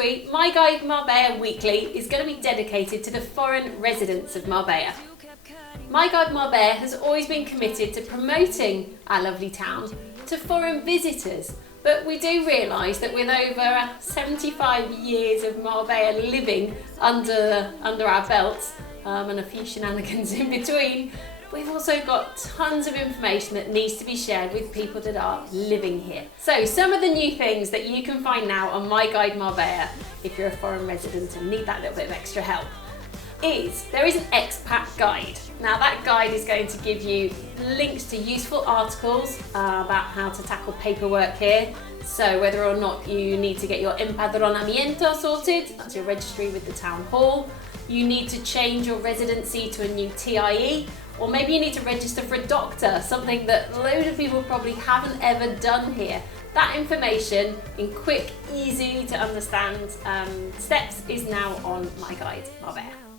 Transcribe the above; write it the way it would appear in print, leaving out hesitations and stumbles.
week, My Guide Marbella Weekly is going to be dedicated to the foreign residents of Marbella. My Guide Marbella has always been committed to promoting our lovely town to foreign visitors, but we do realise that with over 75 years of Marbella living under our belts, and a few shenanigans in between, we've also got tons of information that needs to be shared with people that are living here. So some of the new things that you can find now on My Guide Marbella, if you're a foreign resident and need that little bit of extra help, is there is an expat guide. Now that guide is going to give you links to useful articles about how to tackle paperwork here. So whether or not you need to get your empadronamiento sorted, that's your registry with the town hall, you need to change your residency to a new TIE, or maybe you need to register for a doctor, something that a load of people probably haven't ever done here. That information in quick, easy to understand steps is now on My Guide Marbella.